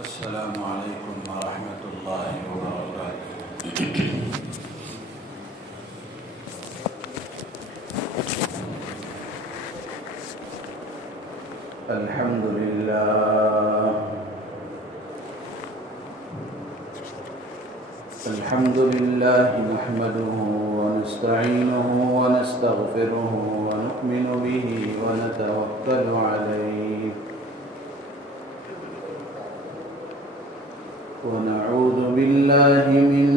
السلام عليكم ورحمة الله وبركاته. الحمد لله نحمده ونستعينه ونستغفره ونؤمن به ونتوكل عليه ونعوذ بالله من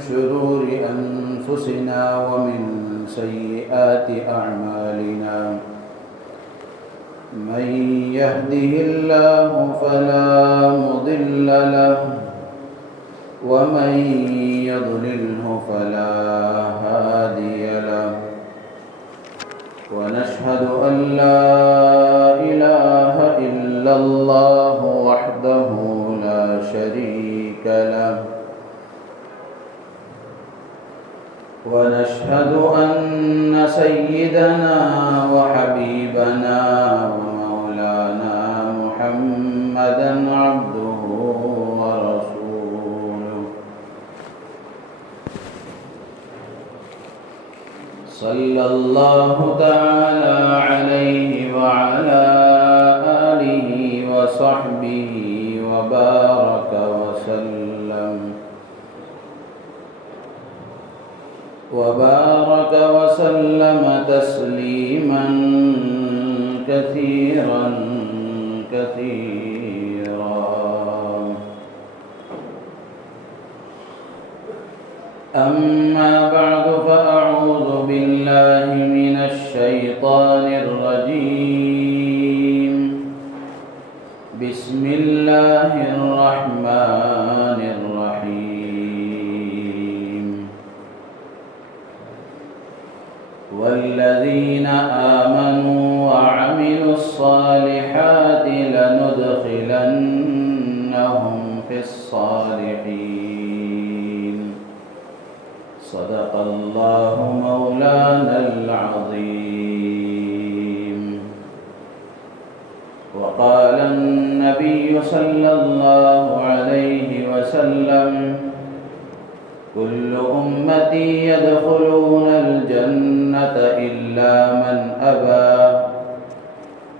شرور أنفسنا ومن سيئات أعمالنا. من يهده الله فلا مضل له ومن يضلله فلا هادي له. ونشهد أن لا إله إلا الله وحده لا شريك له. ونشهد أن سيدنا وحبيبنا ومولانا محمدا عبده ورسوله. صلى الله تعالى عليه وعلى آله وصحبه وبارك وسلم تسليما كثيرا أما بعد فأعوذ بالله من الشيطان الرجيم. بسم الله الرحمن الرحيم. والذين آمنوا وعملوا الصالحات لندخلنهم في الصالحين. صدق الله مولانا العظيم. وقال النبي صلى الله عليه وسلم: كل أمتي يدخلون الجنة إلا من أبى.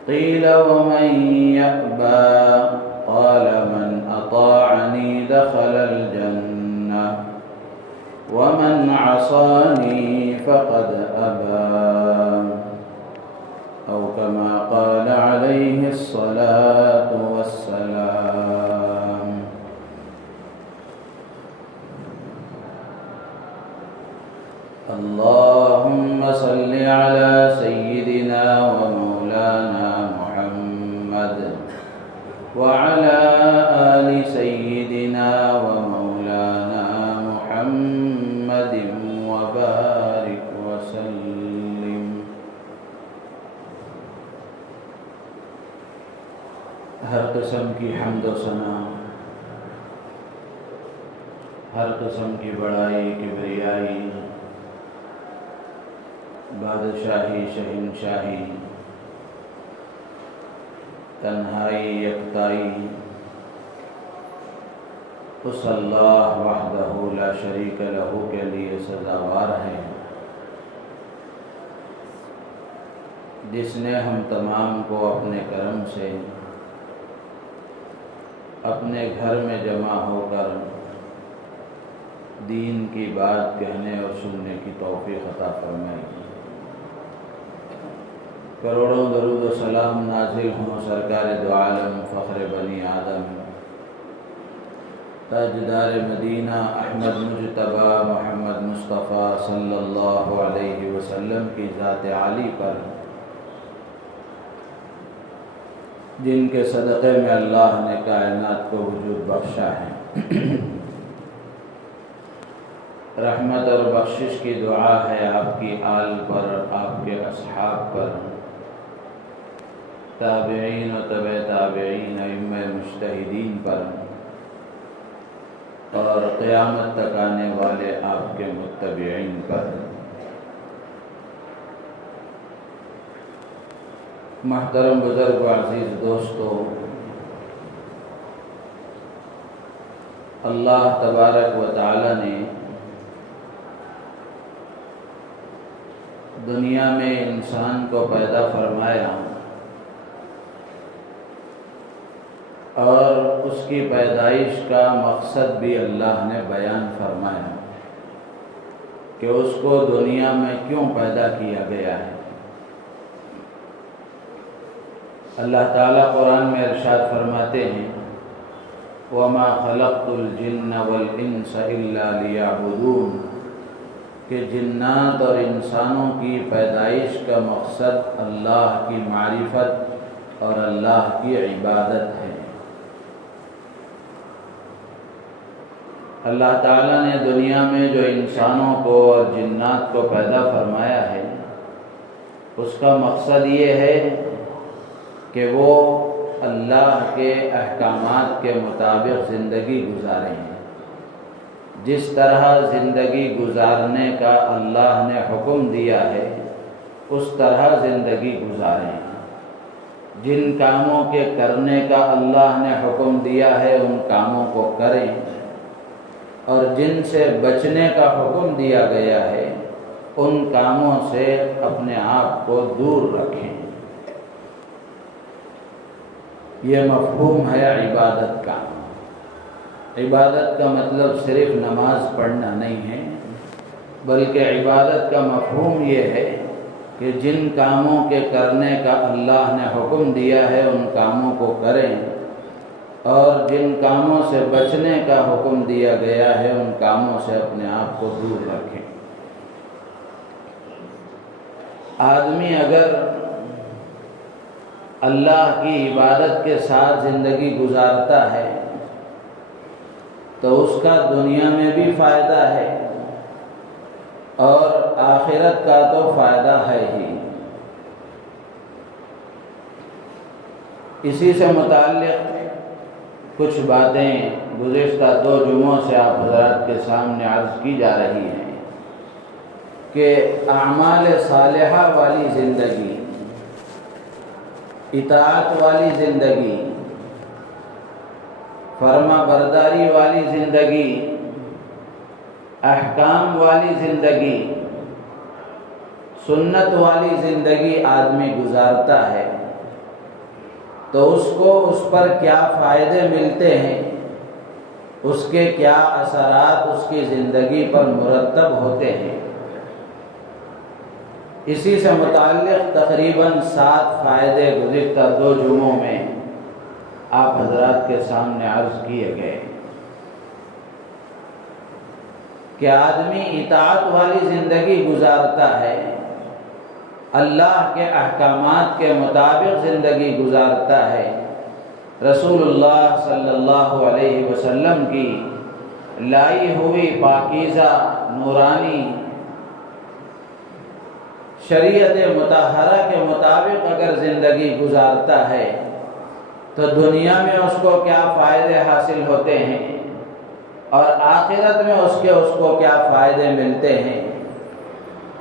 قيل ومن يأبى؟ قال من أطاعني دخل الجنة ومن عصاني فقد أبى، أو كما قال عليه الصلاة والسلام. اللهم صل على سيدنا ومولانا محمد وعلى آل سيدنا ومولانا محمد وبارك وسلم. ہر قسم کی حمد و ثنا، ہر قسم کی بڑائی کبریائی، بادشاہی شہنشاہی، تنہائی یکتائی اس اللہ وحدہ لا شریک لہ کے لیے سزاوار ہے، جس نے ہم تمام کو اپنے کرم سے اپنے گھر میں جمع ہو کر دین کی بات کہنے اور سننے کی توفیق عطا فرمائی۔ کروڑوں درود و سلام نازل ہوں سرکار دو عالم، فخر بنی آدم، تاجدار مدینہ احمد مجتبی محمد مصطفیٰ صلی اللہ علیہ وسلم کی ذات عالی پر، جن کے صدقے میں اللہ نے کائنات کو وجود بخشا ہے۔ رحمت اور بخشش کی دعا ہے آپ کی آل پر، آپ کے اصحاب پر، تابعین و تبع تابعین، ائمہ مجتہدین پر، اور قیامت تک آنے والے آپ کے متبعین پر۔ محترم بزرگ و عزیز دوستو، اللہ تبارک و تعالی نے دنیا میں انسان کو پیدا فرمایا اور اس کی پیدائش کا مقصد بھی اللہ نے بیان فرمایا کہ اس کو دنیا میں کیوں پیدا کیا گیا ہے۔ اللہ تعالیٰ قرآن میں ارشاد فرماتے ہیں وَمَا خَلَقْتُ الْجِنَّ وَالْإِنسَ إِلَّا لِيَعْبُدُونَ کہ جنات اور انسانوں کی پیدائش کا مقصد اللہ کی معرفت اور اللہ کی عبادت ہے۔ اللہ تعالیٰ نے دنیا میں جو انسانوں کو اور جنات کو پیدا فرمایا ہے اس کا مقصد یہ ہے کہ وہ اللہ کے احکامات کے مطابق زندگی گزاریں، جس طرح زندگی گزارنے کا اللہ نے حکم دیا ہے اس طرح زندگی گزاریں، جن کاموں کے کرنے کا اللہ نے حکم دیا ہے ان کاموں کو کریں، اور جن سے بچنے کا حکم دیا گیا ہے ان کاموں سے اپنے آپ کو دور رکھیں۔ یہ مفہوم ہے عبادت کا۔ عبادت کا مطلب صرف نماز پڑھنا نہیں ہے، بلکہ عبادت کا مفہوم یہ ہے کہ جن کاموں کے کرنے کا اللہ نے حکم دیا ہے ان کاموں کو کریں، اور جن کاموں سے بچنے کا حکم دیا گیا ہے ان کاموں سے اپنے آپ کو دور رکھیں۔ آدمی اگر اللہ کی عبادت کے ساتھ زندگی گزارتا ہے تو اس کا دنیا میں بھی فائدہ ہے اور آخرت کا تو فائدہ ہے ہی۔ اسی سے متعلق کچھ باتیں گزشتہ 2 جمعوں سے آپ حضرات کے سامنے عرض کی جا رہی ہیں کہ اعمال صالحہ والی زندگی، اطاعت والی زندگی، فرما برداری والی زندگی، احکام والی زندگی، سنت والی زندگی آدمی گزارتا ہے تو اس کو اس پر کیا فائدے ملتے ہیں، اس کے کیا اثرات اس کی زندگی پر مرتب ہوتے ہیں، اسی سے متعلق تقریباً 7 فائدے گزشتہ 2 جمعوں میں آپ حضرات کے سامنے عرض کیے گئے کہ آدمی اطاعت والی زندگی گزارتا ہے، اللہ کے احکامات کے مطابق زندگی گزارتا ہے، رسول اللہ صلی اللہ علیہ وسلم کی لائی ہوئی پاکیزہ نورانی شریعت مطہرہ کے مطابق اگر زندگی گزارتا ہے تو دنیا میں اس کو کیا فائدے حاصل ہوتے ہیں اور آخرت میں اس کو کیا فائدے ملتے ہیں،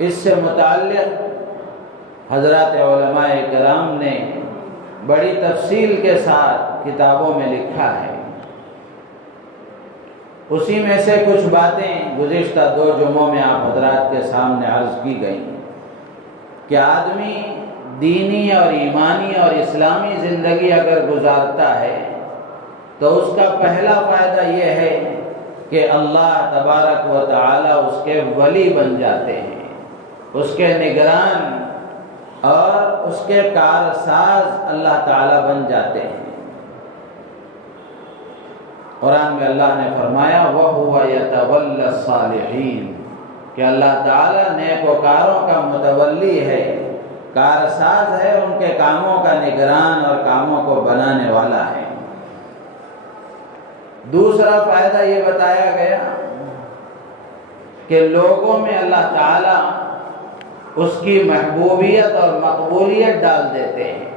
اس سے متعلق حضرات علماء کرام نے بڑی تفصیل کے ساتھ کتابوں میں لکھا ہے۔ اسی میں سے کچھ باتیں گزشتہ 2 جمعوں میں آپ حضرات کے سامنے عرض کی گئیں کہ آدمی دینی اور ایمانی اور اسلامی زندگی اگر گزارتا ہے تو اس کا پہلا فائدہ یہ ہے کہ اللہ تبارک و تعالی اس کے ولی بن جاتے ہیں، اس کے نگران اور اس کے کارساز اللہ تعالی بن جاتے ہیں۔ قرآن میں اللہ نے فرمایا وَهُوَ يَتَوَلَّى الصَّالِحِينَ کہ اللہ تعالیٰ نیکوکاروں کا متولی ہے، کارساز ہے، ان کے کاموں کا نگران اور کاموں کو بنانے والا ہے۔ دوسرا فائدہ یہ بتایا گیا کہ لوگوں میں اللہ تعالیٰ اس کی محبوبیت اور مقبولیت ڈال دیتے ہیں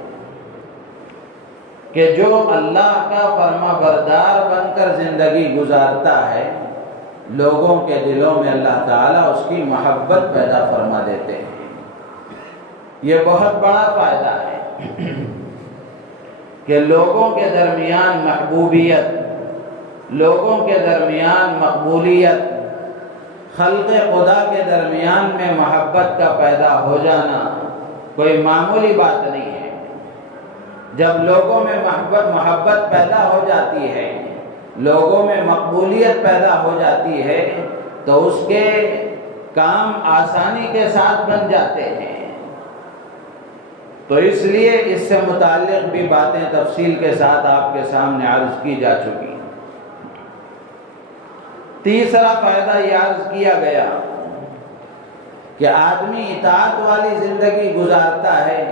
کہ جو اللہ کا فرما بردار بن کر زندگی گزارتا ہے لوگوں کے دلوں میں اللہ تعالیٰ اس کی محبت پیدا فرما دیتے ہیں۔ یہ بہت بڑا فائدہ ہے کہ لوگوں کے درمیان محبوبیت لوگوں کے درمیان مقبولیت، خلق خدا کے درمیان میں محبت کا پیدا ہو جانا کوئی معمولی بات نہیں ہے۔ جب لوگوں میں محبت پیدا ہو جاتی ہے، لوگوں میں مقبولیت پیدا ہو جاتی ہے، تو اس کے کام آسانی کے ساتھ بن جاتے ہیں۔ تو اس لیے اس سے متعلق بھی باتیں تفصیل کے ساتھ آپ کے سامنے عرض کی جا چکی۔ تیسرا فائدہ یہ عرض کیا گیا کہ آدمی اطاعت والی زندگی گزارتا ہے،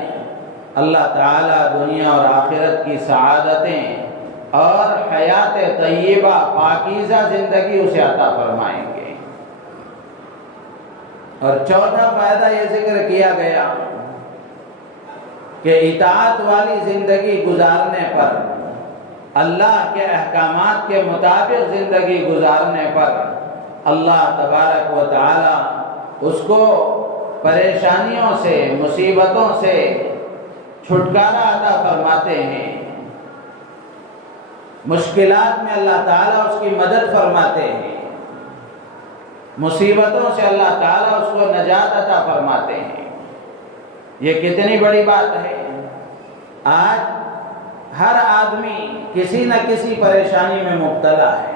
اللہ تعالیٰ دنیا اور آخرت کی سعادتیں اور حیات طیبہ پاکیزہ زندگی اسے عطا فرمائیں گے۔ اور چوتھا فائدہ یہ ذکر کیا گیا کہ اطاعت والی زندگی گزارنے پر، اللہ کے احکامات کے مطابق زندگی گزارنے پر اللہ تبارک و تعالی اس کو پریشانیوں سے، مصیبتوں سے چھٹکارا عطا فرماتے ہیں، مشکلات میں اللہ تعالیٰ اس کی مدد فرماتے ہیں، مصیبتوں سے اللہ تعالیٰ اس کو نجات عطا فرماتے ہیں۔ یہ کتنی بڑی بات ہے۔ آج ہر آدمی کسی نہ کسی پریشانی میں مبتلا ہے۔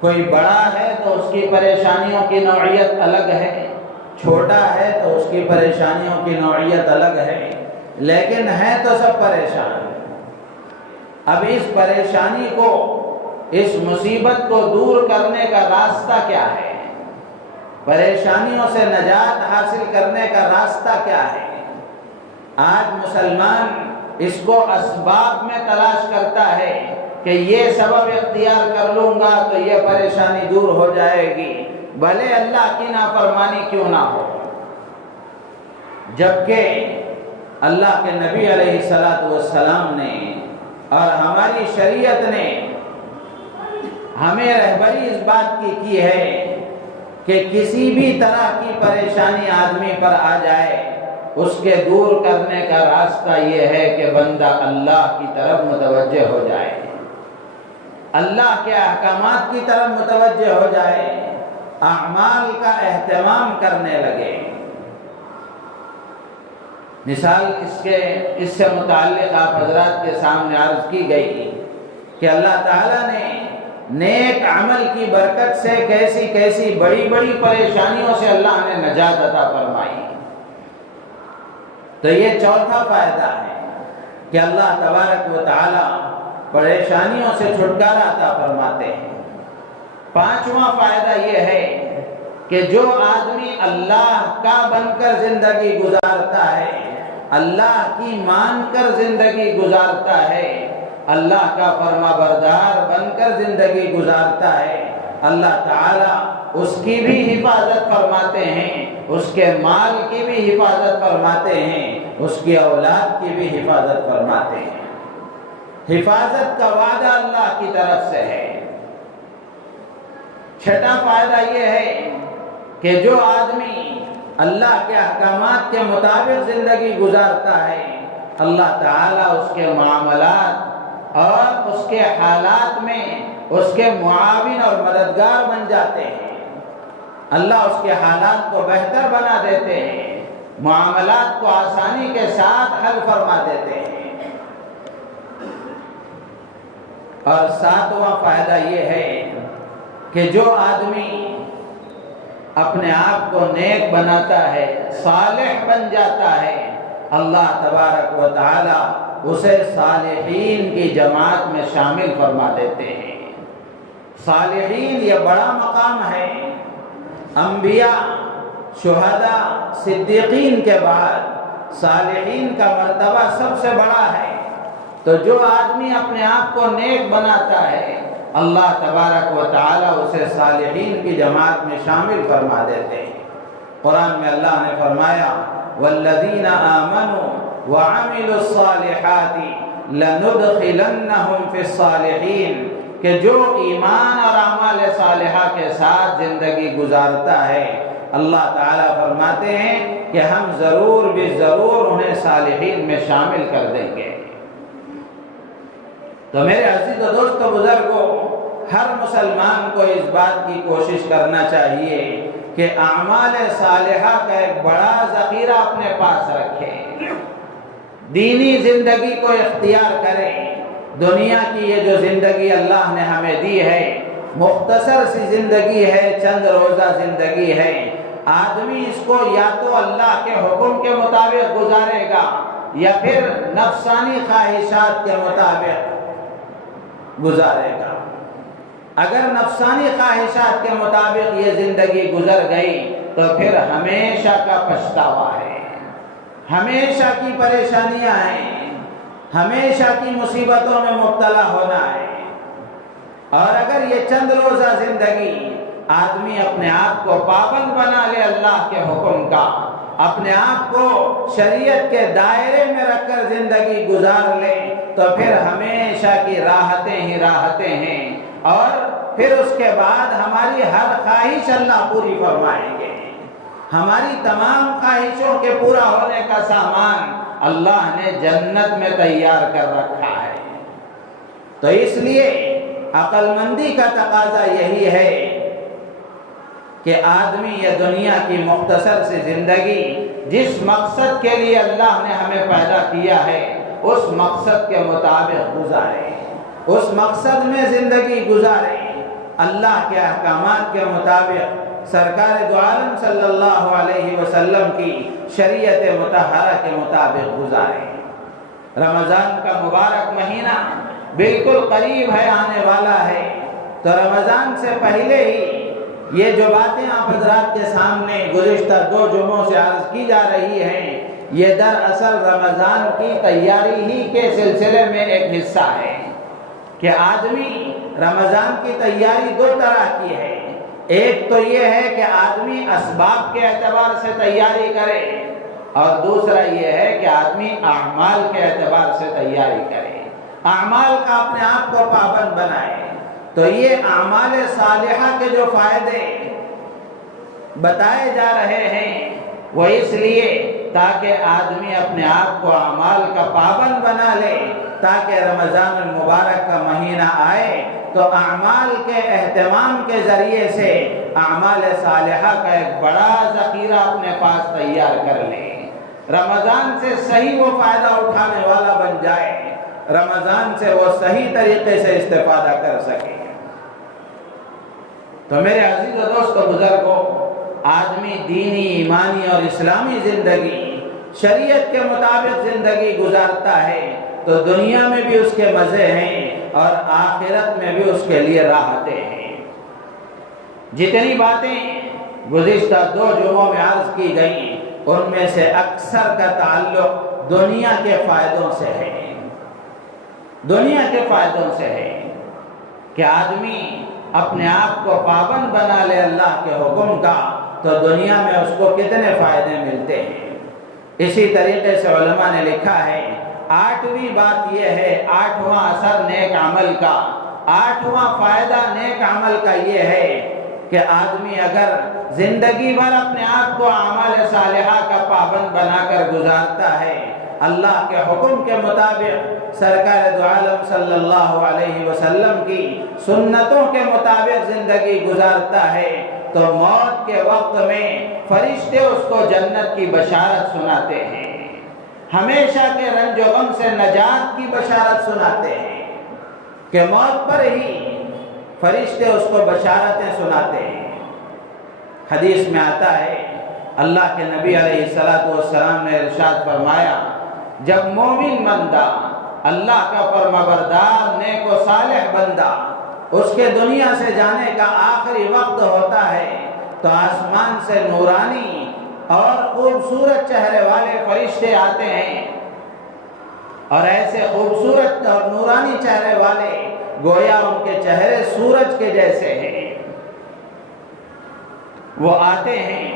کوئی بڑا ہے تو اس کی پریشانیوں کی نوعیت الگ ہے، چھوٹا ہے تو اس کی پریشانیوں کی نوعیت الگ ہے، لیکن ہے تو سب پریشان۔ اب اس پریشانی کو، اس مصیبت کو دور کرنے کا راستہ کیا ہے؟ پریشانیوں سے نجات حاصل کرنے کا راستہ کیا ہے؟ آج مسلمان اس کو اسباب میں تلاش کرتا ہے کہ یہ سبب اختیار کر لوں گا تو یہ پریشانی دور ہو جائے گی، بھلے اللہ کی نافرمانی کیوں نہ ہو۔ جبکہ اللہ کے نبی علیہ السلام نے اور ہماری شریعت نے ہمیں رہبری اس بات کی ہے کہ کسی بھی طرح کی پریشانی آدمی پر آ جائے، اس کے دور کرنے کا راستہ یہ ہے کہ بندہ اللہ کی طرف متوجہ ہو جائے، اللہ کے احکامات کی طرف متوجہ ہو جائے، اعمال کا اہتمام کرنے لگے۔ مثال اس سے متعلق آپ حضرات کے سامنے عرض کی گئی کہ اللہ تعالیٰ نے نیک عمل کی برکت سے کیسی کیسی بڑی بڑی پریشانیوں سے اللہ نے نجات عطا فرمائی۔ تو یہ چوتھا فائدہ ہے کہ اللہ تبارک و تعالی پریشانیوں سے چھٹکارا عطا فرماتے ہیں۔ پانچواں فائدہ یہ ہے کہ جو آدمی اللہ کا بن کر زندگی گزارتا ہے، اللہ کی مان کر زندگی گزارتا ہے، اللہ کا فرما بردار بن کر زندگی گزارتا ہے، اللہ تعالیٰ اس کی بھی حفاظت فرماتے ہیں، اس کے مال کی بھی حفاظت فرماتے ہیں، اس کی اولاد کی بھی حفاظت فرماتے ہیں۔ حفاظت کا وعدہ اللہ کی طرف سے ہے۔ چھٹا فائدہ یہ ہے کہ جو آدمی اللہ کے احکامات کے مطابق زندگی گزارتا ہے، اللہ تعالیٰ اس کے معاملات اور اس کے حالات میں اس کے معاون اور مددگار بن جاتے ہیں۔ اللہ اس کے حالات کو بہتر بنا دیتے ہیں، معاملات کو آسانی کے ساتھ حل فرما دیتے ہیں۔ اور ساتواں فائدہ یہ ہے کہ جو آدمی اپنے آپ کو نیک بناتا ہے، صالح بن جاتا ہے، اللہ تبارک و تعالی اسے صالحین کی جماعت میں شامل فرما دیتے ہیں۔ صالحین یہ بڑا مقام ہے، انبیاء، شہداء، صدیقین کے بعد صالحین کا مرتبہ سب سے بڑا ہے۔ تو جو آدمی اپنے آپ کو نیک بناتا ہے، اللہ تبارک و تعالی اسے صالحین کی جماعت میں شامل فرما دیتے ہیں۔ قرآن میں اللہ نے فرمایا والذین آمنوا وعملوا الصالحات لندخلنہم فی الصالحین، کہ جو ایمان اور اعمال صالحہ کے ساتھ زندگی گزارتا ہے، اللہ تعالیٰ فرماتے ہیں کہ ہم ضرور بھی ضرور انہیں صالحین میں شامل کر دیں گے۔ تو میرے عزیز و دوستو بزرگوں، ہر مسلمان کو اس بات کی کوشش کرنا چاہیے کہ اعمال صالحہ کا ایک بڑا ذخیرہ اپنے پاس رکھے، دینی زندگی کو اختیار کرے۔ دنیا کی یہ جو زندگی اللہ نے ہمیں دی ہے، مختصر سی زندگی ہے، چند روزہ زندگی ہے۔ آدمی اس کو یا تو اللہ کے حکم کے مطابق گزارے گا یا پھر نفسانی خواہشات کے مطابق گزارے گا۔ اگر نفسانی خواہشات کے مطابق یہ زندگی گزر گئی تو پھر ہمیشہ کا پچھتاوا ہے، ہمیشہ کی پریشانیاں ہیں، ہمیشہ کی مصیبتوں میں مبتلا ہونا ہے۔ اور اگر یہ چند روزہ زندگی آدمی اپنے آپ کو پابند بنا لے اللہ کے حکم کا، اپنے آپ کو شریعت کے دائرے میں رکھ کر زندگی گزار لے تو پھر ہمیشہ کی راحتیں ہی راحتیں ہیں، اور پھر اس کے بعد ہماری ہر خواہش اللہ پوری فرمائیں گے۔ ہماری تمام خواہشوں کے پورا ہونے کا سامان اللہ نے جنت میں تیار کر رکھا ہے۔ تو اس لیے عقل مندی کا تقاضا یہی ہے کہ آدمی یہ دنیا کی مختصر سی زندگی، جس مقصد کے لیے اللہ نے ہمیں پیدا کیا ہے، اس مقصد کے مطابق گزارے، اس مقصد میں زندگی گزارے، اللہ کے احکامات کے مطابق، سرکار دو عالم صلی اللہ علیہ وسلم کی شریعت مطہرہ کے مطابق گزارے۔ رمضان کا مبارک مہینہ بالکل قریب ہے، آنے والا ہے، تو رمضان سے پہلے ہی یہ جو باتیں آپ حضرات کے سامنے گزشتہ 2 جمعوں سے عرض کی جا رہی ہیں، یہ دراصل رمضان کی تیاری ہی کے سلسلے میں ایک حصہ ہے کہ آدمی رمضان کی تیاری 2 طرح کی ہے۔ ایک تو یہ ہے کہ آدمی اسباب کے اعتبار سے تیاری کرے، اور دوسرا یہ ہے کہ آدمی اعمال کے اعتبار سے تیاری کرے، اعمال کا اپنے آپ کو پابند بنائے۔ تو یہ اعمال صالحہ کے جو فائدے بتائے جا رہے ہیں وہ اس لیے تاکہ آدمی اپنے آپ کو اعمال کا پابند بنا لے، تاکہ رمضان المبارک کا مہینہ آئے تو اعمال کے اہتمام کے ذریعے سے اعمال صالحہ کا ایک بڑا ذخیرہ اپنے پاس تیار کر لے، رمضان سے صحیح وہ فائدہ اٹھانے والا بن جائے، رمضان سے وہ صحیح طریقے سے استفادہ کر سکے۔ تو میرے عزیز و دوست و بزرگوں، آدمی دینی، ایمانی اور اسلامی زندگی، شریعت کے مطابق زندگی گزارتا ہے تو دنیا میں بھی اس کے مزے ہیں اور آخرت میں بھی اس کے لیے راحتیں ہیں۔ جتنی باتیں گزشتہ 2 جمعوں میں عرض کی گئیں، ان میں سے اکثر کا تعلق دنیا کے فائدوں سے ہے، دنیا کے فائدوں سے ہے کہ آدمی اپنے آپ کو پابند بنا لے اللہ کے حکم کا تو دنیا میں اس کو کتنے فائدے ملتے ہیں۔ اسی طریقے سے علماء نے لکھا ہے، 8ویں بات یہ ہے، 8واں اثر نیک عمل کا، 8واں فائدہ نیک عمل کا یہ ہے کہ آدمی اگر زندگی بھر اپنے آپ کو اعمال صالحہ کا پابند بنا کر گزارتا ہے، اللہ کے حکم کے مطابق، سرکار دو عالم صلی اللہ علیہ وسلم کی سنتوں کے مطابق زندگی گزارتا ہے، تو موت کے وقت میں فرشتے اس کو جنت کی بشارت سناتے ہیں، ہمیشہ کے رنج و غم سے نجات کی بشارت سناتے ہیں، کہ موت پر ہی فرشتے اس کو بشارتیں سناتے ہیں۔ حدیث میں آتا ہے، اللہ کے نبی علیہ السلام نے ارشاد فرمایا، جب مومن بندہ، اللہ کا فرمانبردار نیک و صالح بندہ، اس کے دنیا سے جانے کا آخری وقت ہوتا ہے تو آسمان سے نورانی اور خوبصورت چہرے والے فرشتے آتے ہیں، اور ایسے خوبصورت اور نورانی چہرے والے گویا ان کے چہرے سورج کے جیسے ہیں، وہ آتے ہیں،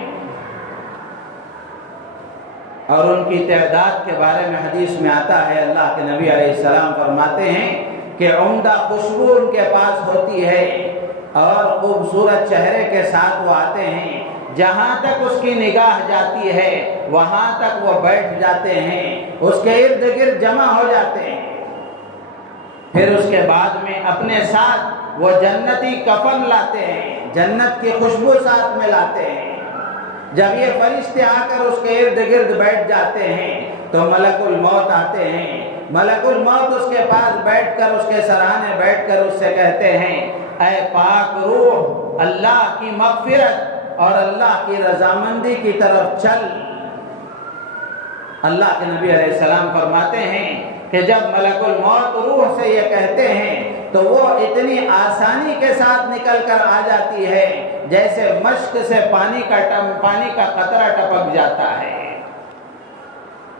اور ان کی تعداد کے بارے میں حدیث میں آتا ہے، اللہ کے نبی علیہ السلام فرماتے ہیں کہ عمدہ خوشبو ان کے پاس ہوتی ہے، اور خوبصورت چہرے کے ساتھ وہ آتے ہیں، جہاں تک اس کی نگاہ جاتی ہے وہاں تک وہ بیٹھ جاتے ہیں، اس کے ارد گرد جمع ہو جاتے ہیں، پھر اس کے بعد میں اپنے ساتھ وہ جنتی کفن لاتے ہیں، جنت کی خوشبو ساتھ میں لاتے ہیں۔ جب یہ فرشتے آ کر اس کے ارد گرد بیٹھ جاتے ہیں تو ملک الموت آتے ہیں۔ ملک الموت اس کے پاس بیٹھ کر، اس کے سرانے بیٹھ کر اس سے کہتے ہیں، اے پاک روح، اللہ کی مغفرت اور اللہ کی رضامندی کی طرف چل۔ اللہ کے نبی علیہ السلام فرماتے ہیں کہ جب ملک الموت روح سے یہ کہتے ہیں تو وہ اتنی آسانی کے ساتھ نکل کر آ جاتی ہے جیسے مشک سے پانی کا قطرہ ٹپک جاتا ہے۔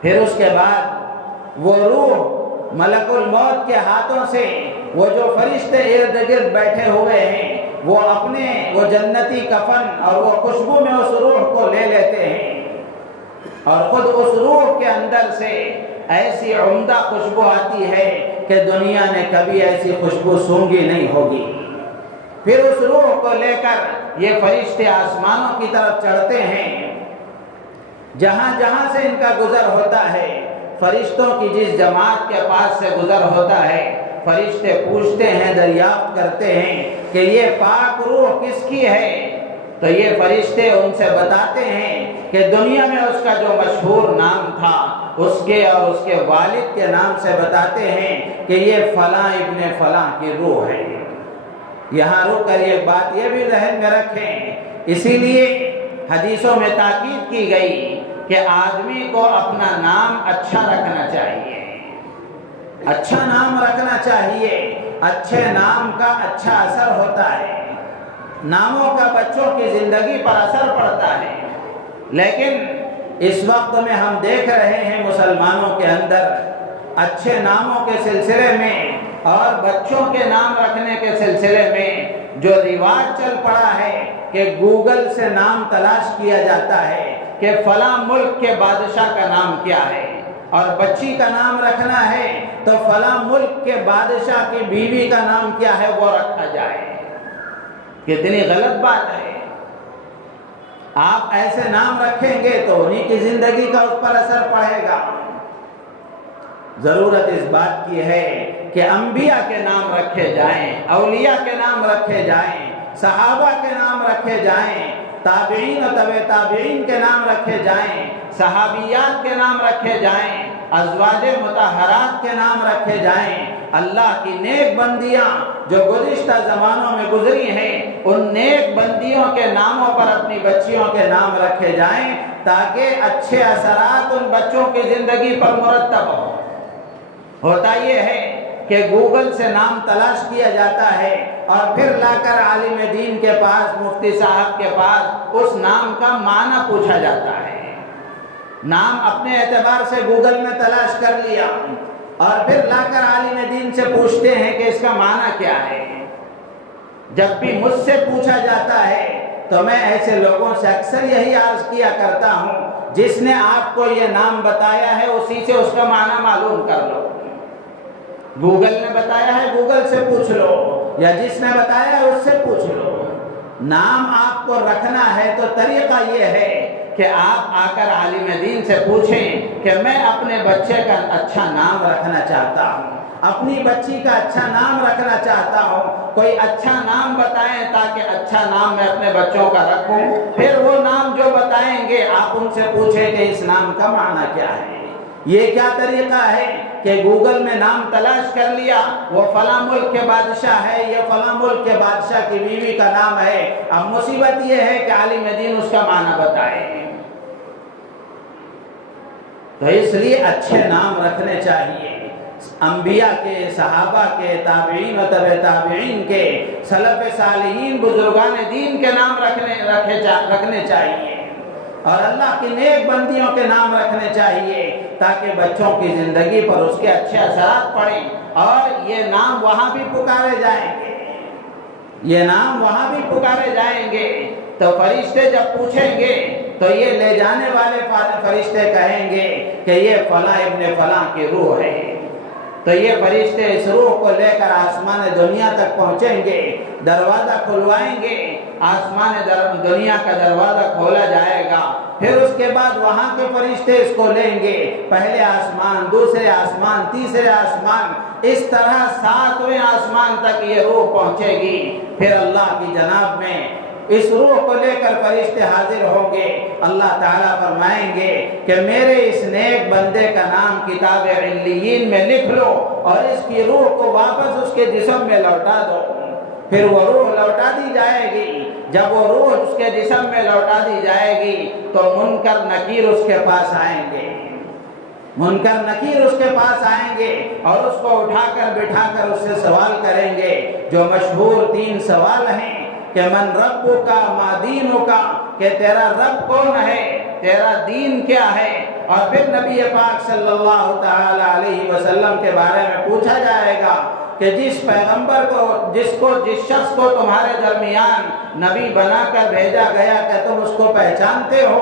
پھر اس کے بعد وہ روح ملک الموت کے ہاتھوں سے وہ جو فرشتے ارد گرد بیٹھے ہوئے ہیں وہ اپنے وہ جنتی کفن اور وہ خوشبو میں اس روح کو لے لیتے ہیں، اور خود اس روح کے اندر سے ایسی عمدہ خوشبو آتی ہے کہ دنیا نے کبھی ایسی خوشبو سونگھی نہیں ہوگی۔ پھر اس روح کو لے کر یہ فرشتے آسمانوں کی طرف چڑھتے ہیں۔ جہاں جہاں سے ان کا گزر ہوتا ہے، فرشتوں کی جس جماعت کے پاس سے گزر ہوتا ہے، فرشتے پوچھتے ہیں، دریافت کرتے ہیں کہ یہ پاک روح کس کی ہے؟ تو یہ فرشتے ان سے بتاتے ہیں کہ دنیا میں اس کا جو مشہور نام تھا اس کے اور اس کے والد کے نام سے بتاتے ہیں کہ یہ فلاں ابن فلاں کی روح ہے۔ یہاں رک کر ایک بات یہ بھی ذہن میں رکھیں، اسی لیے حدیثوں میں تاکید کی گئی کہ آدمی کو اپنا نام اچھا رکھنا چاہیے، اچھا نام رکھنا چاہیے۔ اچھے نام کا اچھا اثر ہوتا ہے، ناموں کا بچوں کی زندگی پر اثر پڑتا ہے۔ لیکن اس وقت میں ہم دیکھ رہے ہیں مسلمانوں کے اندر اچھے ناموں کے سلسلے میں اور بچوں کے نام رکھنے کے سلسلے میں جو رواج چل پڑا ہے کہ گوگل سے نام تلاش کیا جاتا ہے کہ فلاں ملک کے بادشاہ کا نام کیا ہے، اور بچی کا نام رکھنا ہے تو فلاں ملک کے بادشاہ کی بیوی کا نام کیا ہے وہ رکھا جائے۔ کتنی غلط بات ہے۔ آپ ایسے نام رکھیں گے تو انہیں کی زندگی کا اس پر اثر پڑے گا۔ ضرورت اس بات کی ہے کہ انبیاء کے نام رکھے جائیں، اولیاء کے نام رکھے جائیں، صحابہ کے نام رکھے جائیں، تابعین و تبع تابعین کے نام رکھے جائیں، صحابیات کے نام رکھے جائیں، ازواج مطہرات کے نام رکھے جائیں۔ اللہ کی نیک بندیاں جو گزشتہ زمانوں میں گزری ہیں ان نیک بندیوں کے ناموں پر اپنی بچیوں کے نام رکھے جائیں تاکہ اچھے اثرات ان بچوں کی زندگی پر مرتب ہو۔ ہوتا یہ ہے کہ گوگل سے نام تلاش کیا جاتا ہے اور پھر لا کر عالم دین کے پاس، مفتی صاحب کے پاس اس نام کا معنی پوچھا جاتا ہے۔ نام اپنے اعتبار سے گوگل میں تلاش کر لیا اور پھر لا کر عالم دین سے پوچھتے ہیں کہ اس کا معنی کیا ہے۔ جب بھی مجھ سے پوچھا جاتا ہے تو میں ایسے لوگوں سے اکثر یہی عرض کیا کرتا ہوں، جس نے آپ کو یہ نام بتایا ہے اسی سے اس کا معنی معلوم کر لو۔ گوگل نے بتایا ہے، گوگل سے پوچھ لو، یا جس نے بتایا ہے اس سے پوچھ لو۔ نام آپ کو رکھنا ہے تو طریقہ یہ ہے کہ آپ آ کر عالم دین سے پوچھیں کہ میں اپنے بچے کا اچھا نام رکھنا چاہتا ہوں، اپنی بچی کا اچھا نام رکھنا چاہتا ہوں، کوئی اچھا نام بتائیں تاکہ اچھا نام میں اپنے بچوں کا رکھوں۔ پھر وہ نام جو بتائیں گے آپ ان سے پوچھیں کہ اس نام کا معنی کیا ہے۔ یہ کیا طریقہ ہے کہ گوگل میں نام تلاش کر لیا، وہ فلاں ملک کے بادشاہ ہے، یہ فلاں ملک کے بادشاہ کی بیوی کا نام ہے۔ اب مصیبت یہ ہے کہ عالم دین اس کا معنی بتائے۔ تو اس لیے اچھے نام رکھنے چاہیے، انبیاء کے، صحابہ کے، تابعین و تبع تابعین کے، سلف صالحین، بزرگان دین کے نام رکھنے چاہیے، اور اللہ کی نیک بندیوں کے نام رکھنے چاہیے تاکہ بچوں کی زندگی پر اس کے اچھے اثرات پڑیں اور یہ نام وہاں بھی پکارے جائیں گے، یہ نام وہاں بھی پکارے جائیں گے۔ تو فرشتے جب پوچھیں گے تو یہ لے جانے والے فرشتے کہیں گے کہ یہ فلاں ابن فلاں کی روح ہے، تو یہ فرشتے اس روح کو لے کر آسمان دنیا تک پہنچیں گے، دروازہ کھلوائیں گے، آسمان دنیا کا دروازہ کھولا جائے گا، پھر اس کے بعد وہاں کے فرشتے اس کو لیں گے، پہلے آسمان، دوسرے آسمان، تیسرے آسمان، اس طرح 7ویں آسمان تک یہ روح پہنچے گی۔ پھر اللہ کی جناب میں اس روح کو لے کر فرشتے حاضر ہوں گے، اللہ تعالیٰ فرمائیں گے کہ میرے اس نیک بندے کا نام کتاب علیین میں لکھ لو اور اس کی روح کو واپس اس کے جسم میں لوٹا دو۔ پھر وہ روح لوٹا دی جائے گی، جب وہ روح اس کے جسم میں لوٹا دی جائے گی تو منکر نکیر اس کے پاس آئیں گے، منکر نکیر اس کے پاس آئیں گے اور اس کو اٹھا کر بٹھا کر اس سے سوال کریں گے، جو مشہور 3 سوال ہیں کہ من ربک ما دینک، کہ تیرا رب کون ہے، تیرا دین کیا ہے، اور پھر نبی پاک صلی اللہ تعالی علیہ وسلم کے بارے میں پوچھا جائے گا کہ جس پیغمبر کو جس شخص کو تمہارے درمیان نبی بنا کر بھیجا گیا کہ تم اس کو پہچانتے ہو،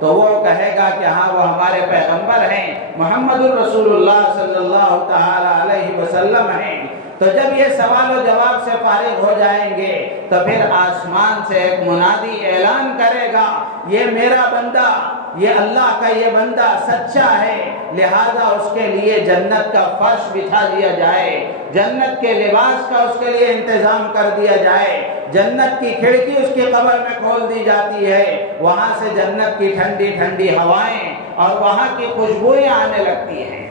تو وہ کہے گا کہ ہاں وہ ہمارے پیغمبر ہیں، محمد الرسول اللہ صلی اللہ تعالی علیہ وسلم ہیں۔ تو جب یہ سوال و جواب سے فارغ ہو جائیں گے تو پھر آسمان سے ایک منادی اعلان کرے گا، یہ میرا بندہ، یہ اللہ کا یہ بندہ سچا ہے، لہذا اس کے لیے جنت کا فرش بچھا دیا جائے، جنت کے لباس کا اس کے لیے انتظام کر دیا جائے، جنت کی کھڑکی اس کی قبر میں کھول دی جاتی ہے، وہاں سے جنت کی ٹھنڈی ٹھنڈی ہوائیں اور وہاں کی خوشبوئیں آنے لگتی ہیں،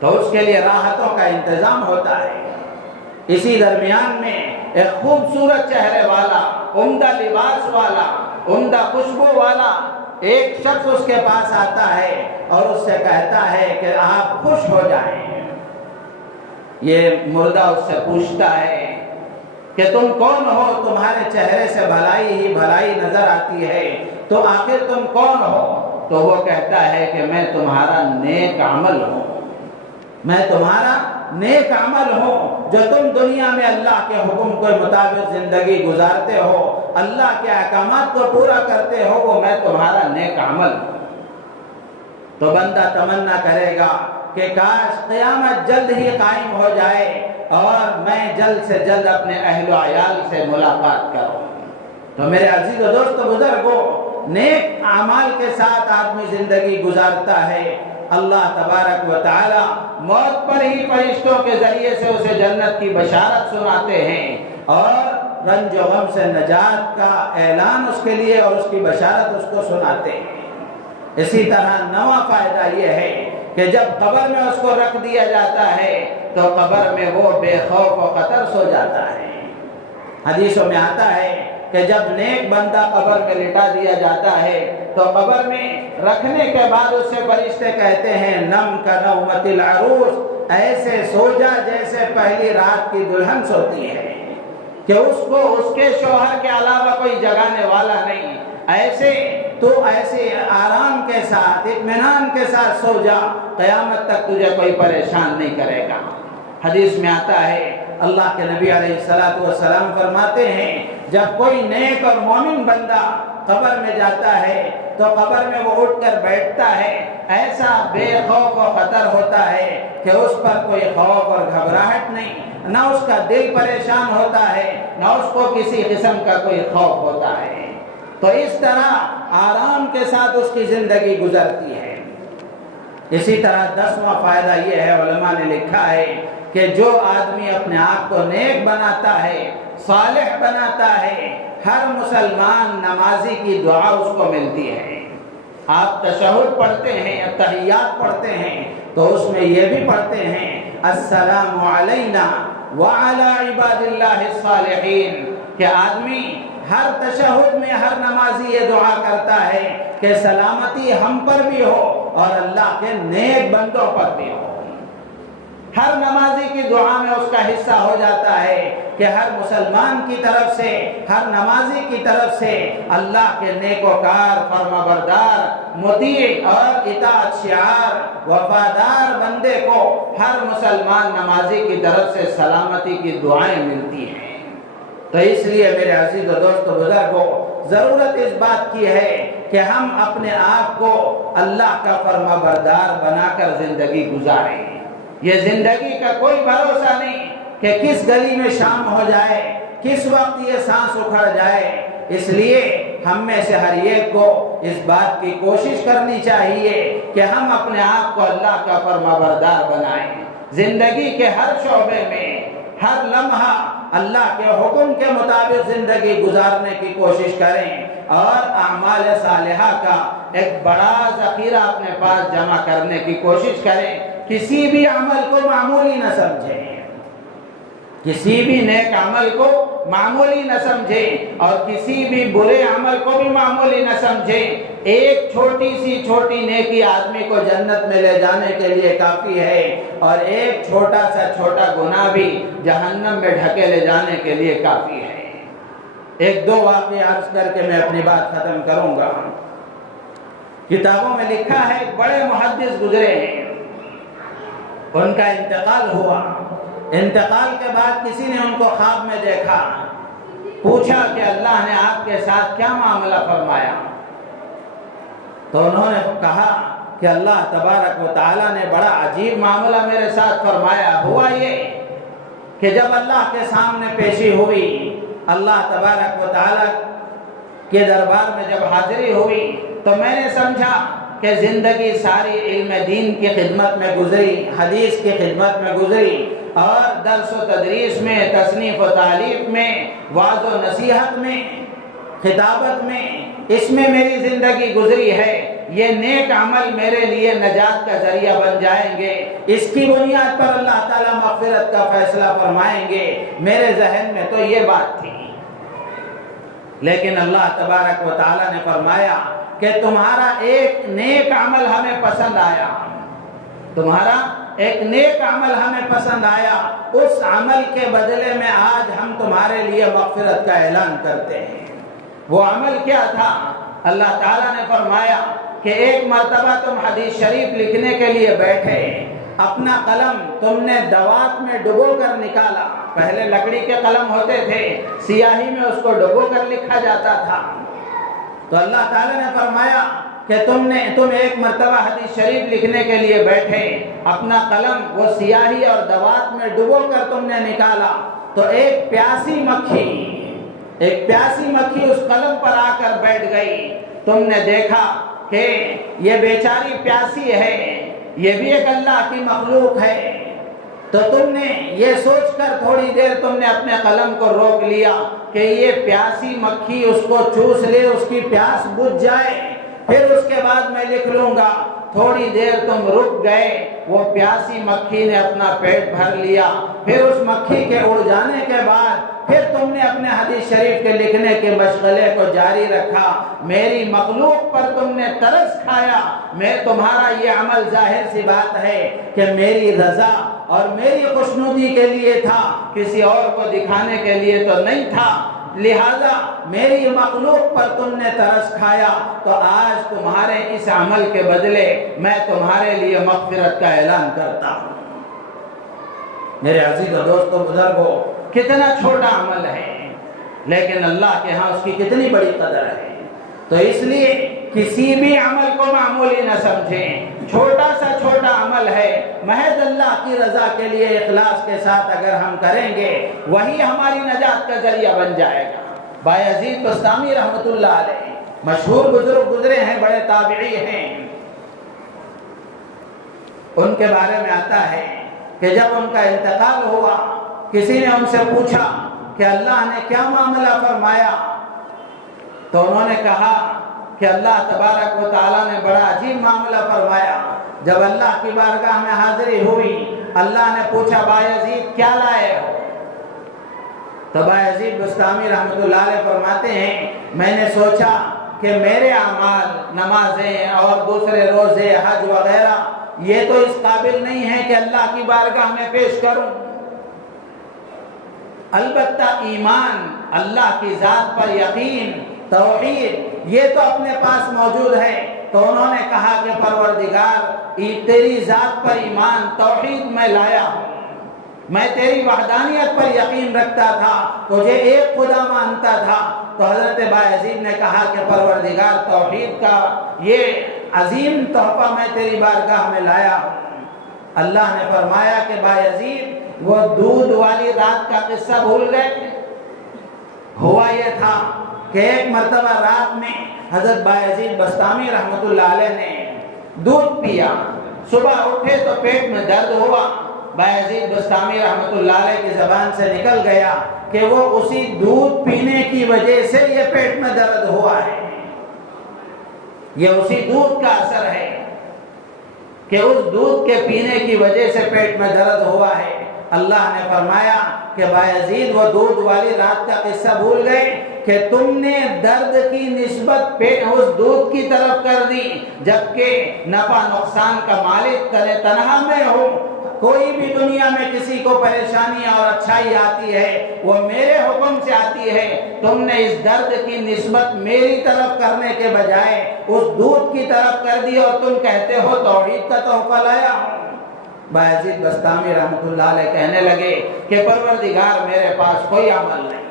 تو اس کے لیے راحتوں کا انتظام ہوتا ہے۔ اسی درمیان میں ایک خوبصورت چہرے والا، عمدہ لباس والا، عمدہ خوشبو والا ایک شخص اس کے پاس آتا ہے اور اس سے کہتا ہے کہ آپ خوش ہو جائیں۔ یہ مردہ اس سے پوچھتا ہے کہ تم کون ہو، تمہارے چہرے سے بھلائی ہی بھلائی نظر آتی ہے، تو آخر تم کون ہو؟ تو وہ کہتا ہے کہ میں تمہارا نیک عمل ہوں، میں تمہارا نیک عمل ہوں، جو تم دنیا میں اللہ کے حکم کے مطابق زندگی گزارتے ہو، اللہ کے احکامات کو پورا کرتے ہو، وہ میں تمہارا نیک عمل ہوں۔ تو بندہ تمنا کرے گا کہ کاش قیامت جلد ہی قائم ہو جائے اور میں جلد سے جلد اپنے اہل و عیال سے ملاقات کروں۔ تو میرے عزیز و دوست بزرگوں، نیک اعمال کے ساتھ آدمی زندگی گزارتا ہے، اللہ تبارک و تعالی موت پر ہی فرشتوں کے ذریعے سے اسے جنت کی بشارت سناتے ہیں اور رنج و غم سے نجات کا اعلان اس کے لیے اور اس کی بشارت اس کو سناتے ہیں۔ اسی طرح نواں فائدہ یہ ہے کہ جب قبر میں اس کو رکھ دیا جاتا ہے تو قبر میں وہ بے خوف و خطر سو جاتا ہے۔ حدیثوں میں آتا ہے کہ جب نیک بندہ قبر میں لٹا دیا جاتا ہے تو قبر میں رکھنے کے بعد اس سے فرشتے کہتے ہیں نم کا نومت العروس، ایسے سو جا جیسے پہلی رات کی دلہن سوتی ہے، کہ اس کو اس کے شوہر کے علاوہ کوئی جگانے والا نہیں، ایسے تو ایسے آرام کے ساتھ اطمینان کے ساتھ سو جا، قیامت تک تجھے کوئی پریشان نہیں کرے گا۔ حدیث میں آتا ہے اللہ کے نبی علیہ السلام فرماتے ہیں جب کوئی نیک اور مومن بندہ قبر میں جاتا ہے تو قبر میں وہ اٹھ کر بیٹھتا ہے، ایسا بے خوف و خطر ہوتا ہے کہ اس پر کوئی خوف اور گھبراہٹ نہیں، نہ اس کا دل پریشان ہوتا ہے، نہ اس کو کسی قسم کا کوئی خوف ہوتا ہے۔ تو اس طرح آرام کے ساتھ اس کی زندگی گزرتی ہے۔ اسی طرح 10واں فائدہ یہ ہے، علماء نے لکھا ہے کہ جو آدمی اپنے آپ کو نیک بناتا ہے، صالح بناتا ہے، ہر مسلمان نمازی کی دعا اس کو ملتی ہے۔ آپ تشہد پڑھتے ہیں، تحیات پڑھتے ہیں تو اس میں یہ بھی پڑھتے ہیں السلام علینا وعلی عباد اللہ الصالحین، کہ آدمی ہر تشہد میں ہر نمازی یہ دعا کرتا ہے کہ سلامتی ہم پر بھی ہو اور اللہ کے نیک بندوں پر بھی ہو۔ ہر نمازی کی دعا میں اس کا حصہ ہو جاتا ہے کہ ہر مسلمان کی طرف سے، ہر نمازی کی طرف سے اللہ کے نیکوکار، فرمانبردار، مطیع اور اطاعت شعار وفادار بندے کو ہر مسلمان نمازی کی طرف سے سلامتی کی دعائیں ملتی ہیں۔ تو اس لیے میرے عزیز و دوست و بزرگوں، ضرورت اس بات کی ہے کہ ہم اپنے آپ کو اللہ کا فرمانبردار بنا کر زندگی گزاریں۔ یہ زندگی کا کوئی بھروسہ نہیں کہ کس گلی میں شام ہو جائے، کس وقت یہ سانس اکھڑ جائے۔ اس لیے ہم میں سے ہر ایک کو اس بات کی کوشش کرنی چاہیے کہ ہم اپنے آپ کو اللہ کا فرمانبردار بنائیں، زندگی کے ہر شعبے میں ہر لمحہ اللہ کے حکم کے مطابق زندگی گزارنے کی کوشش کریں اور اعمال صالحہ کا ایک بڑا ذخیرہ اپنے پاس جمع کرنے کی کوشش کریں۔ کسی بھی عمل کو معمولی نہ سمجھیں، کسی بھی نیک عمل کو معمولی نہ سمجھیں اور کسی بھی برے عمل کو بھی معمولی نہ سمجھیں۔ ایک چھوٹی سی چھوٹی نیکی آدمی کو جنت میں لے جانے کے لیے کافی ہے اور ایک چھوٹا سا چھوٹا گناہ بھی جہنم میں ڈھکیلے جانے کے لیے کافی ہے۔ ایک دو واقعہ عرض کر کے میں اپنی بات ختم کروں گا۔ کتابوں میں لکھا ہے ایک بڑے محدث گزرے ہیں، ان کا انتقال ہوا۔ انتقال کے بعد کسی نے ان کو خواب میں دیکھا، پوچھا کہ اللہ نے آپ کے ساتھ کیا معاملہ فرمایا؟ تو انہوں نے کہا کہ اللہ تبارک و تعالیٰ نے بڑا عجیب معاملہ میرے ساتھ فرمایا۔ ہوا یہ کہ جب اللہ کے سامنے پیشی ہوئی، اللہ تبارک و تعالیٰ کے دربار میں جب حاضری ہوئی تو میں نے سمجھا کہ زندگی ساری علم دین کی خدمت میں گزری، حدیث کی خدمت میں گزری اور درس و تدریس میں، تصنیف و تالیف میں، وعظ و نصیحت میں، خطابت میں، اس میں میری زندگی گزری ہے۔ یہ نیک عمل میرے لیے نجات کا ذریعہ بن جائیں گے، اس کی بنیاد پر اللہ تعالیٰ مغفرت کا فیصلہ فرمائیں گے۔ میرے ذہن میں تو یہ بات تھی، لیکن اللہ تبارک و تعالیٰ نے فرمایا کہ تمہارا ایک نیک عمل ہمیں پسند آیا، تمہارا ایک نیک عمل ہمیں پسند آیا، اس عمل کے بدلے میں آج ہم تمہارے لیے مغفرت کا اعلان کرتے ہیں۔ وہ عمل کیا تھا؟ اللہ تعالیٰ نے فرمایا کہ ایک مرتبہ تم حدیث شریف لکھنے کے لیے بیٹھے، اپنا قلم تم نے دوات میں ڈبو کر نکالا۔ پہلے لکڑی کے قلم ہوتے تھے، سیاہی میں اس کو ڈبو کر لکھا جاتا تھا۔ تو اللہ تعالیٰ نے فرمایا کہ تم ایک مرتبہ حدیث شریف لکھنے کے لیے بیٹھے، اپنا قلم وہ سیاہی اور دوات میں ڈبو کر تم نے نکالا تو ایک پیاسی مکھی اس قلم پر آ کر بیٹھ گئی۔ تم نے دیکھا کہ یہ بیچاری پیاسی ہے، یہ بھی ایک اللہ کی مخلوق ہے، تو تم نے یہ سوچ کر تھوڑی دیر تم نے اپنے قلم کو روک لیا کہ یہ پیاسی مکھی اس کو چوس لے، اس کی پیاس بجھ جائے، پھر اس کے بعد میں لکھ لوں گا۔ تھوڑی دیر تم رک گئے، وہ پیاسی مکھی نے اپنا پیٹ بھر لیا، پھر اس مکھی کے اڑ جانے کے بعد پھر تم نے اپنے حدیث شریف کے لکھنے کے مشغلے کو جاری رکھا۔ میری مخلوق پر تم نے ترس کھایا۔ میں تمہارا یہ عمل ظاہر سی بات ہے کہ میری رضا اور میری خوشنودی کے لیے تھا، کسی اور کو دکھانے کے لیے تو نہیں تھا، لہذا میری مخلوق پر تم نے ترس کھایا، تو آج تمہارے اس عمل کے بدلے میں تمہارے لیے مغفرت کا اعلان کرتا ہوں۔ میرے عزیز و دوستو بزرگو، کتنا چھوٹا عمل ہے لیکن اللہ کے ہاں اس کی کتنی بڑی قدر ہے۔ تو اس لیے کسی بھی عمل کو معمولی نہ سمجھیں، چھوٹا سا چھوٹا عمل ہے، محض اللہ کی رضا کے لیے اخلاص کے ساتھ اگر ہم کریں گے وہی ہماری نجات کا ذریعہ بن جائے گا۔ بایزید بستامی رحمۃ اللہ علیہ مشہور بزرگ گزرے ہیں، بڑے تابعی ہیں۔ ان کے بارے میں آتا ہے کہ جب ان کا انتقال ہوا، کسی نے ان سے پوچھا کہ اللہ نے کیا معاملہ فرمایا؟ تو انہوں نے کہا کہ اللہ تبارک و تعالیٰ نے بڑا عجیب معاملہ فرمایا۔ جب اللہ کی بارگاہ میں حاضری ہوئی، اللہ نے پوچھا بایزید کیا لائے ہو؟ تو بایزید بستامی رحمۃ اللہ علیہ فرماتے ہیں میں نے سوچا کہ میرے اعمال، نمازیں اور دوسرے روزے، حج وغیرہ یہ تو اس قابل نہیں ہے کہ اللہ کی بارگاہ میں پیش کروں، البتہ ایمان، اللہ کی ذات پر یقین، توحید یہ تو اپنے پاس موجود ہے۔ تو انہوں نے کہا کہ پروردگار تیری ذات پر ایمان، توحید میں لایا ہوں، میں تیری وحدانیت پر یقین رکھتا تھا، تجھے ایک خدا مانتا تھا۔ تو حضرت بایزید نے کہا کہ پروردگار توحید کا یہ عظیم تحفہ میں تیری بارگاہ میں لایا ہوں۔ اللہ نے فرمایا کہ بایزید وہ دودھ والی رات کا قصہ بھول گئے؟ ہوا یہ تھا کہ ایک مرتبہ رات میں حضرت بایزید بسطامی رحمۃ اللہ علیہ نے دودھ پیا، صبح اٹھے تو پیٹ میں درد ہوا۔ بایزید بسطامی رحمۃ اللہ علیہ کی زبان سے نکل گیا کہ وہ اسی دودھ پینے کی وجہ سے یہ پیٹ میں درد ہوا ہے، یہ اسی دودھ کا اثر ہے کہ اس دودھ کے پینے کی وجہ سے پیٹ میں درد ہوا ہے۔ اللہ نے فرمایا کہ بایزید وہ دودھ والی رات کا قصہ بھول گئے کہ تم نے درد کی نسبت اس دودھ کی طرف کر دی، جبکہ نفع نقصان کا مالک تنہا میں ہو۔ کوئی بھی دنیا میں کسی کو پریشانی اور اچھائی آتی ہے وہ میرے حکم سے آتی ہے، تم نے اس درد کی نسبت میری طرف کرنے کے بجائے اس دودھ کی طرف کر دی اور تم کہتے ہو توحید کا تحفہ لایا ہوں۔ بایزید بسطامی رحمۃ اللہ علیہ کہنے لگے کہ پروردگار میرے پاس کوئی عمل نہیں۔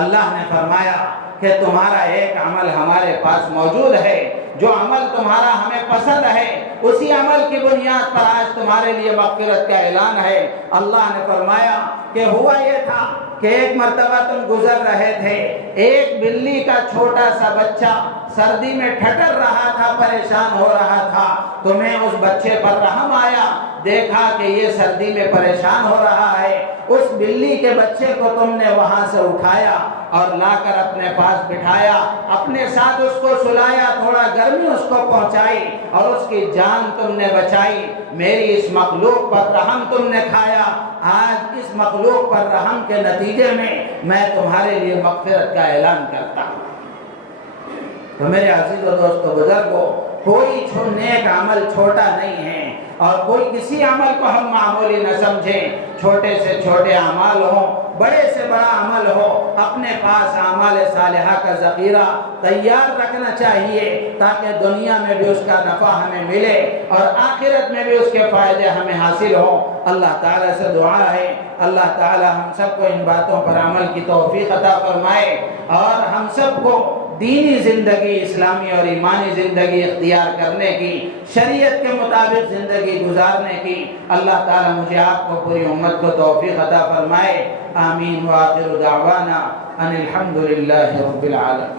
اللہ نے فرمایا کہ تمہارا ایک عمل ہمارے پاس موجود ہے، جو عمل تمہارا ہمیں پسند ہے اسی عمل کی بنیاد پر آج تمہارے لیے مغفرت کا اعلان ہے۔ اللہ نے فرمایا کہ ہوا یہ تھا کہ ایک مرتبہ تم گزر رہے تھے، ایک بلی کا چھوٹا سا بچہ سردی میں ٹھٹر رہا تھا، پریشان ہو رہا تھا، تمہیں اس بچے پر رحم آیا، دیکھا کہ یہ سردی میں پریشان ہو رہا ہے، اس بلی کے بچے کو تم نے وہاں سے اٹھایا اور لا کر اپنے پاس بٹھایا، اپنے ساتھ اس کو سلایا، تھوڑا گرمی اس کو پہنچائی اور اس کی جان تم نے بچائی۔ میری اس مخلوق پر رحم تم نے کھایا، آج اس مخلوق پر رحم کے نتیجے میں تمہارے لیے مغفرت کا اعلان کرتا ہوں۔ تو میرے عزیز و دوستو بزرگو، کوئی نیک عمل چھوٹا نہیں ہے اور کوئی کسی عمل کو ہم معمولی نہ سمجھیں، چھوٹے سے چھوٹے اعمال ہوں، بڑے سے بڑا عمل ہو، اپنے پاس اعمال صالحہ کا ذخیرہ تیار رکھنا چاہیے تاکہ دنیا میں بھی اس کا نفع ہمیں ملے اور آخرت میں بھی اس کے فائدے ہمیں حاصل ہوں۔ اللہ تعالیٰ سے دعا ہے اللہ تعالیٰ ہم سب کو ان باتوں پر عمل کی توفیق عطا فرمائے اور ہم سب کو دینی زندگی، اسلامی اور ایمانی زندگی اختیار کرنے کی، شریعت کے مطابق زندگی گزارنے کی اللہ تعالیٰ مجھے آپ کو پوری امت کو توفیق عطا فرمائے۔ آمین وآخر دعوانا ان الحمدللہ رب العالمین۔